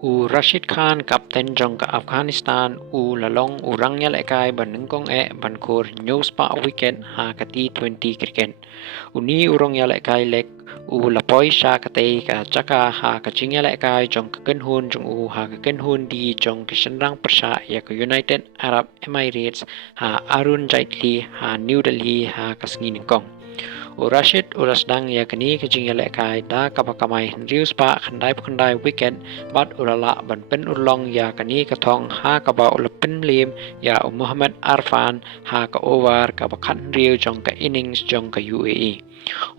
Rashid Khan kapten jong ka Afghanistan lalong urangnya lekai banengkong bankor news pa weekend ha ka T20 cricket. Uni urangnya lekai lek lapoi sha kate ka chaka ha ka chingya lekai jong ka kenhun jong ha ka kenhun di jong ka shenrang persha ya ka United Arab Emirates ha Arun Jaitli ha New Delhi ha ka snginingkong. Rashid sedang yakni kejing lekai da kapakamai rius pa khandai weekend bat ulala ban pen ulong yakni katong ha kaba ulpen lim ya Muhammad Arfan ha ka over ka bakhan riu jong ka innings jong ka UAE.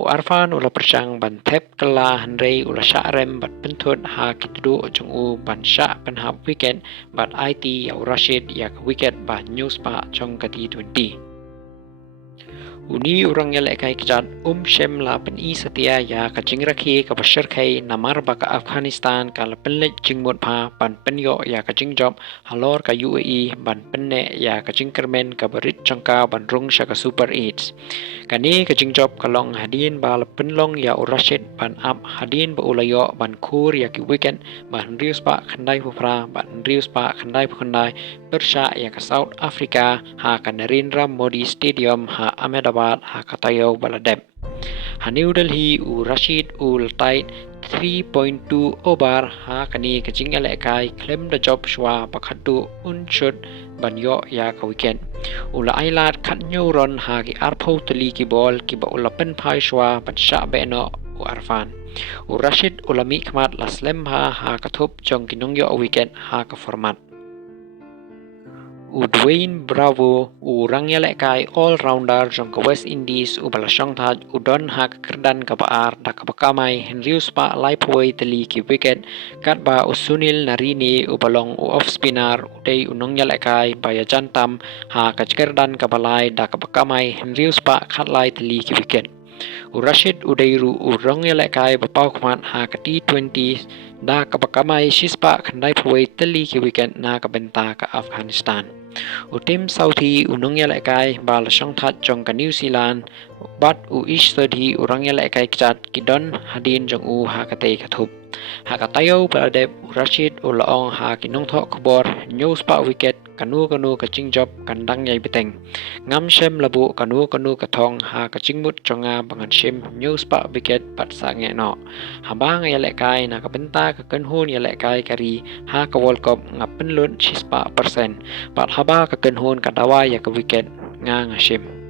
Arfan persang ban thep kala handrei sharem bat penthut ha kitdu jong ban sha ban ha weekend bat IT ya Rashid ya wicket ba news pa jong ka T20. Uni orang yang lekai kejat Shem la pen setia ya ka jingrakhi ka bashar khai namar ba ka Afghanistan ka la penlet jingmut pa ban penyo ya ka jingjop halor ka UAE ban penne ya ka jingkermen ka barit jangka ban rung sha ka Super 8 kani ka jingjop ka long hadin ba la penlong ya Rashid ban up hadin ba ulayo ban khur ya ki weekend ban rius pa khandai phra ban rius pa khandai persha ya ka South Africa ha ka Narendra Modi Stadium ha Ahmedabad ha katayo baladeb. Ha New Delhi Rashid Tait 3.2 over ha kani kajing lekai claim the job shwa pakhatu unshut banyo ya ka weekend. Ula ailat khat neuron ha ki arpho tuli ki ball ki ba ula pen phai shwa batsha beno Arfan. Rashid ulami khmat laslem ha kathup jong kinongyo weekend ha ka format. Dwayne Bravo urangnya lekai all-rounder jong ka West Indies balasong thaj udon hak kerdan ka baar da ka bakamai Henrius pa laipway tali ki wicket kat ba Sunil Narini balong off spinner udai unongnya lekai baya jantam ha ka kerdan ka balai da ka bakamai Henrius pa khatlai tali ki wicket. Rashid udairu urangnya lekai bapau khmat ha ka T20 da ka bakamai shispa khandai phway tali ki wicket na ka benta ka Afghanistan. Tim Saudi unongnya lekai balasong that jong ka New Zealand bat ish thadi urangnya lekai kjat kidon hadin jong ha katay kathup ha katayo baladeb Rashid ulaong ha kinong thok khbor news pa wicket kanu ka chingjop kandang yai beteng ngam shem labu kanu kathong ha ka chingmut jonga bangan shem news pa wicket pat sange no habang ya lekai na ka benta ka kenhun ya lekai kari ha ka World Cup ngapen lun 6% pat haba ka kenhun ka dawa ya ka wicket nga shem